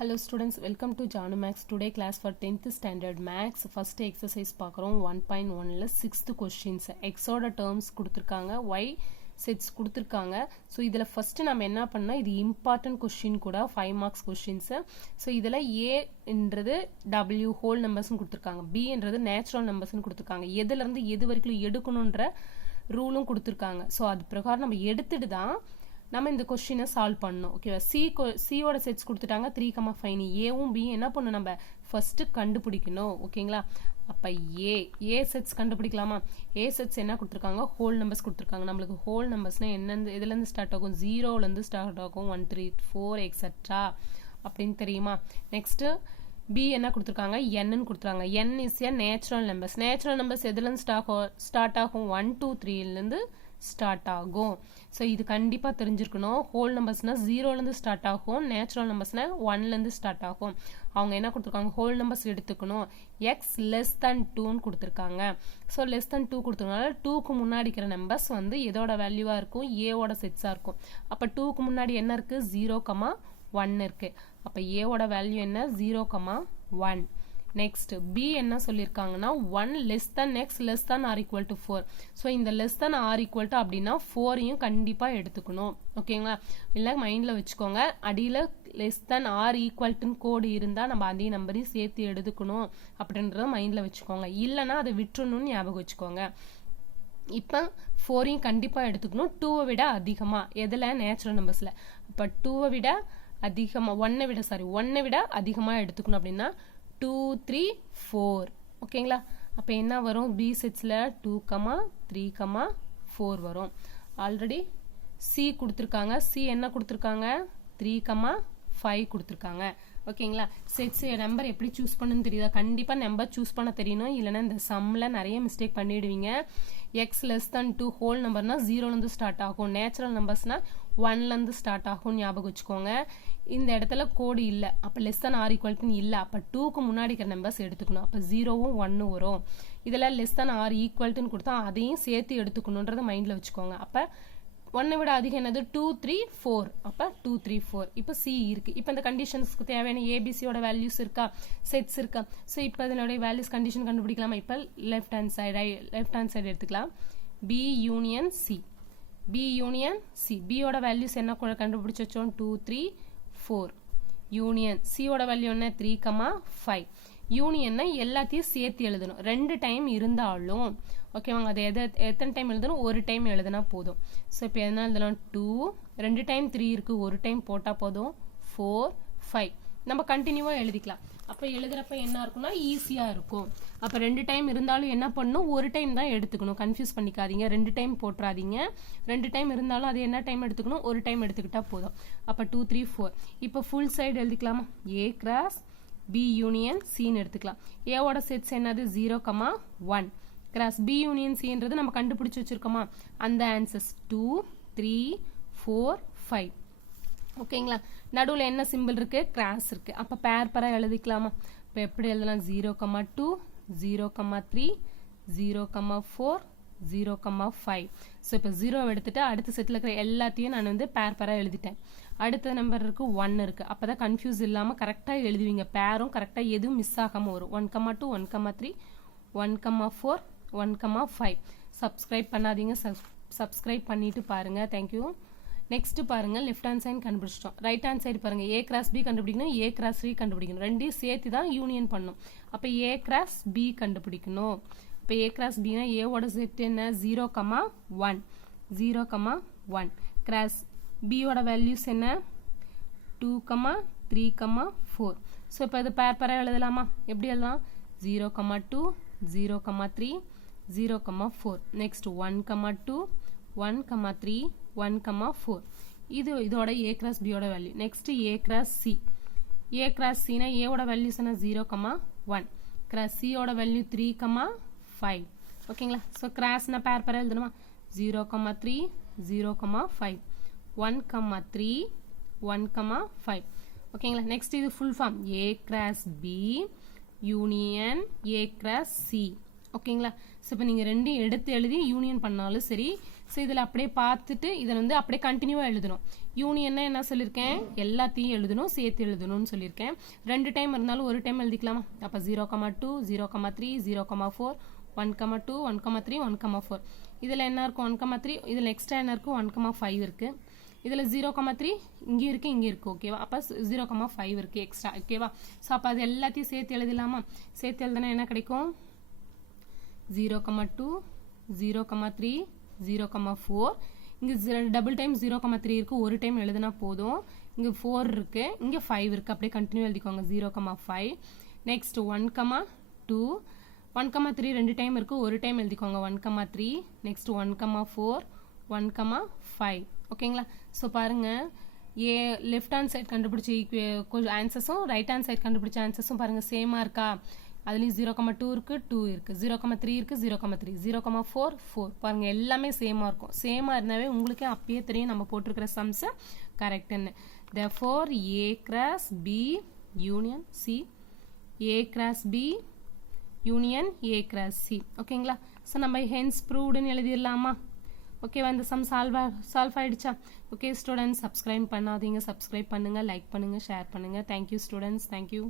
Hello students, welcome to Janu Max. Today class for 10th standard Max. First exercise பார்க்குறோம் 1.1ல 6th questions. X ஓட terms கொடுத்திருக்காங்க, Y sets கொடுத்திருக்காங்க. So இதில் first நம்ம என்ன பண்ணா, இது important question கூட 5 marks questions. So இதில் A என்றது W whole numbers கொடுத்திருக்காங்க, B என்றது natural numbers கொடுத்திருக்காங்க. எதிலிருந்து எது வரைக்கும் எடுக்கணும்ன்ற ரூலும் கொடுத்திருக்காங்க. So அது பிரகாரம் நம்ம எடுத்துட்டு தான் நம்ம இந்த கொஸ்டினை சால்வ் பண்ணணும். ஓகேவா? சியோட செட்ஸ் கொடுத்துட்டாங்க 3,5. ஏவும் பி என்ன பண்ணணும், நம்ம ஃபர்ஸ்ட் கண்டுபிடிக்கணும். ஓகேங்களா? அப்ப ஏ செட்ஸ் கண்டுபிடிக்கலாமா? ஏ செட்ஸ் என்ன கொடுத்துருக்காங்க, ஹோல் நம்பர்ஸ் கொடுத்துருக்காங்க. நம்மளுக்கு ஹோல் நம்பர்ஸ்னா என்னென்ன, இதுலேருந்து ஸ்டார்ட் ஆகும், 0லேருந்து ஸ்டார்ட் ஆகும், 1 3 4 எக்ஸெட்ரா அப்படின்னு தெரியுமா? நெக்ஸ்ட் பி என்ன கொடுத்துருக்காங்க, என்னன்னு கொடுத்துருக்காங்க. N is a natural numbers. Natural numbers எதுலேருந்து ஸ்டார்ட் ஆகும், 1 2 3லேருந்து ஸ்டார்ட் ஆகும். ஸோ இது கண்டிப்பாக தெரிஞ்சிருக்கணும். ஹோல் நம்பர்ஸ்னா 0லேருந்து ஸ்டார்ட் ஆகும், நேச்சுரல் நம்பர்ஸ்னா 1லேருந்து ஸ்டார்ட் ஆகும். அவங்க என்ன கொடுத்துருக்காங்க, ஹோல் நம்பர்ஸ் எடுத்துக்கணும். எக்ஸ் லெஸ் தேன் 2ன்னு கொடுத்துருக்காங்க. ஸோ லெஸ் தேன் 2 கொடுத்ததுனால 2க்கு முன்னாடி இருக்கிற நம்பர்ஸ் வந்து எதோட வேல்யூவாக இருக்கும், ஏவோட செட்ஸாக இருக்கும். அப்போ 2க்கு முன்னாடி என்ன இருக்குது, 0,1 இருக்குது. அப்போ ஏவோட வேல்யூ என்ன, 0,1. நெக்ஸ்ட் பி என்ன சொல்லியிருக்காங்கன்னா 1 less than x less than or equal to 4. So இந்த less than or equal to அப்படின்னா 4ஐயும் கண்டிப்பாக எடுத்துக்கணும். ஓகேங்களா? இல்லை மைண்டில் வச்சுக்கோங்க, அடியில் less than or equal to கோடு இருந்தால் நம்ம அதே நம்பரையும் சேர்த்து எடுத்துக்கணும் அப்படின்றத மைண்டில் வச்சுக்கோங்க. இல்லைன்னா அதை விட்டுறணும்னு ஞாபகம் வச்சுக்கோங்க. இப்போ 4ஐயும் கண்டிப்பாக எடுத்துக்கணும், 2வை விட அதிகமாக. எதில், நேச்சுரல் நம்பர்ஸில். அப்போ 2வை விட அதிகமாக, 1னை விட அதிகமாக எடுத்துக்கணும். அப்படின்னா 2 3 4. ஓகேங்களா? அப்போ என்ன வரும், பி செட்ஸில் 2, 3, 4 வரும். ஆல்ரெடி சி கொடுத்துருக்காங்க. சி என்ன கொடுத்துருக்காங்க, 3, 5 கொடுத்துருக்காங்க. ஓகேங்களா? செட்ஸ் நம்பர் எப்படி சூஸ் பண்ணுன்னு தெரியுதா? கண்டிப்பாக நம்பர் சூஸ் பண்ண தெரியணும், இல்லைன்னா இந்த சம்மில் நிறைய மிஸ்டேக் பண்ணிடுவீங்க. எக்ஸ் லெஸ் தன் 2 ஹோல் நம்பர்னா 0லேருந்து ஸ்டார்ட் ஆகும், நேச்சுரல் நம்பர்ஸ்னா 1லேருந்து ஸ்டார்ட் ஆகும் ஞாபகம் வச்சுக்கோங்க. இந்த இடத்துல கோடு இல்லை, அப்போ லெஸ் தன் ஆர் ஈக்குவல்ட்டுன்னு இல்லை. அப்போ 2க்கு முன்னாடி இருக்கிற நம்பர்ஸ் எடுத்துக்கணும். அப்போ 0வும் 1ம் வரும். இதில் லெஸ் தன் ஆர் ஈக்குவல்ட்டுன்னு கொடுத்தா அதையும் சேர்த்து எடுத்துக்கணுன்றதை மைண்டில் வச்சுக்கோங்க. அப்போ 1னை விட அதிகம் என்னது, 2 3 4. அப்போ 2 3 4. இப்போ சி இருக்குது. இப்போ இந்த கண்டிஷன்ஸ்க்கு தேவையான ஏபிசியோட வேல்யூஸ் இருக்கா, செட்ஸ் இருக்கா? ஸோ இப்போ இதனுடைய வேல்யூஸ் கண்டிஷன் கண்டுபிடிக்கலாமா? இப்போ லெஃப்ட் ஹேண்ட் சைடு எடுத்துக்கலாம். B union C, B union C. பியோட வேல்யூஸ் என்ன கண்டுபிடிச்சு வச்சோம், 2 3 4. யூனியன் சியோட வேல்யூ என்ன, 3, 5. யூனியன்னா எல்லாத்தையும் சேர்த்து எழுதணும், 2 டைம் இருந்தாலும். ஓகேவாங்க? அது எத்தனை டைம் எழுதணும், ஒரு டைம் எழுதுனா போதும். ஸோ இப்போ என்ன எழுதலாம், 2 2 டைம் 3 இருக்கு, ஒரு டைம் போட்டால் போதும், 4 5. நம்ம கண்டினியூவாக எழுதிக்கலாம். அப்போ எழுதுறப்ப என்ன இருக்கும்னா ஈஸியாக இருக்கும். அப்போ 2 டைம் இருந்தாலும் என்ன பண்ணணும், ஒரு டைம் தான் எடுத்துக்கணும். கன்ஃபியூஸ் பண்ணிக்காதீங்க, 2 டைம் போட்டுறாதீங்க. 2 டைம் இருந்தாலும் அது என்ன டைம் எடுத்துக்கணும், ஒரு டைம் எடுத்துக்கிட்டா போதும். அப்போ 2 3 4. இப்போ ஃபுல் சைடு எழுதிக்கலாமா, ஏ கிராஸ் பி யூனியன் சின்னு எடுத்துக்கலாம். ஏவோட செட்ஸ் என்னது, 0,1 கிராஸ் பி யூனியன் சின்றது நம்ம கண்டுபிடிச்சு வச்சிருக்கோமா, அந்த ஆன்சர்ஸ் 2 3 4 5. ஓகேங்களா? நடுவில் என்ன சிம்பிள் இருக்கு, கிராஸ் இருக்கு. அப்போ பேர் எழுதிக்கலாமா? இப்போ எப்படி எழுதலாம், 0,2 0,3 0,4 0,5. ஸோ இப்போ 0 எடுத்துட்டு அடுத்த செட்டில் இருக்கிற எல்லாத்தையும் நான் வந்து பேர் எழுதிட்டேன். அடுத்த நம்பர் இருக்கு 1 இருக்கு. அப்போ தான் கன்ஃபியூஸ் இல்லாமல் கரெக்டாக எழுதுவீங்க. பேரும் கரெக்டாக எதுவும் மிஸ் ஆகாமல் வரும். 1,2 1,3 1,4 1,5. சப்ஸ்கிரைப் பண்ணாதீங்க, சப்ஸ்கிரைப் பண்ணிட்டு பாருங்க. தேங்க்யூ. நெக்ஸ்ட் பாருங்க, லெஃப்ட் ஹேண்ட் சைடு கண்டுபிடிச்சிட்டோம். ரைட் ஹேண்ட் சைடு பாருங்க, ஏ கிராஸ் பி கண்டுபிடிக்கணும், ஏ கிராஸ் சி கண்டுபிடிக்கணும். ரெண்டையும் சேர்த்து தான் யூனியன் பண்ணணும். அப்போ ஏ கிராஸ் பி கண்டுபிடிக்கணும். இப்போ ஏ கிராஸ் பினா ஏவோட செட் என்ன, 0,1 0,1 கிராஸ் பியோட வேல்யூஸ் என்ன, 2, 3, 4. ஸோ இப்போ இது பேர் எழுதலாமா? எப்படி எழுதலாம், 0,2 0,3 0,4. நெக்ஸ்ட் 1,2 1,3 1,4. இதோட ஏ கிராஸ் பியோட value. Next A cross C. A cross சினா ஏவோட வேல்யூஸ் என்ன, 0,1 கிராஸ் சியோட வேல்யூ 3, 5. ஓகேங்களா? ஸோ கிராஸ்னா பேர் எழுதணுமா, 0,3 0,5 1,3 1,5. ஓகேங்களா? நெக்ஸ்ட் இது full form, A cross B union A cross C. ஓகேங்களா? ஸோ இப்போ நீங்கள் ரெண்டையும் எடுத்து எழுதி யூனியன் பண்ணாலும் சரி, ஸோ இதில் அப்படியே பார்த்துட்டு இதில் வந்து அப்படியே கண்டினியூவாக எழுதணும். யூனியன்னா என்ன சொல்லியிருக்கேன், எல்லாத்தையும் எழுதணும், சேர்த்து எழுதணும்னு சொல்லியிருக்கேன். 2 டைம் இருந்தாலும் ஒரு டைம் எழுதிக்கலாமா? அப்போ 0,2 0,3 0,4 1,2 1,3 1,4 இதில் என்ன இருக்கும் 1,3 இதில் எக்ஸ்ட்ரா என்ன இருக்கும் 1,5 இருக்குது. இதில் 0,3 இங்கே இருக்குது இங்கே இருக்குது ஓகேவா. அப்போ 0,5 இருக்குது எக்ஸ்ட்ரா ஓகேவா. ஸோ அப்போ அது எல்லாத்தையும் சேர்த்து எழுதலாமா? சேர்த்து எழுதுனா என்ன கிடைக்கும் 0,2 0,3 0,4 இங்கே டபுள் டைம் 0,3 இருக்குது, ஒரு டைம் எழுதுனா போதும். இங்கே 4 இருக்குது, இங்கே 5 இருக்குது, அப்படியே கண்டினியூ எழுதிக்கோங்க 0,5. நெக்ஸ்ட் 1,2 1,3 2 டைம் இருக்குது, ஒரு டைம் எழுதிக்கோங்க 1,3. நெக்ஸ்ட் 1,4 1,5 ஓகேங்களா. ஸோ பாருங்கள் ஏ லெஃப்ட் ஹேண்ட் சைட் கண்டுபிடிச்ச ஆன்சர்ஸும் ரைட் ஹேண்ட் சைட் கண்டுபிடிச்ச ஆன்சர்ஸும் பாருங்கள் சேமாக இருக்கா. அதுலேயும் 0,2 இருக்குது 2 இருக்குது 0,3 இருக்குது 0,3 0,4 4 பாருங்கள் எல்லாமே சேமாக இருக்கும். சேமாக இருந்தாவே உங்களுக்கே அப்பயே தெரியும் நம்ம போட்டிருக்கிற சம்ஸு கரெக்டுன்னு. therefore A cross B union C A cross B union A cross C ஓகேங்களா. ஸோ நம்ம ஹென்ஸ் ப்ரூவ்டுன்னு எழுதிடலாமா? ஓகேவா, இந்த சம் சால்வ் ஆகிடுச்சா? ஓகே ஸ்டூடெண்ட்ஸ், சப்ஸ்கிரைப் பண்ணாதீங்க, சப்ஸ்கிரைப் பண்ணுங்கள், லைக் பண்ணுங்கள், ஷேர் பண்ணுங்கள். Thank you students, thank you.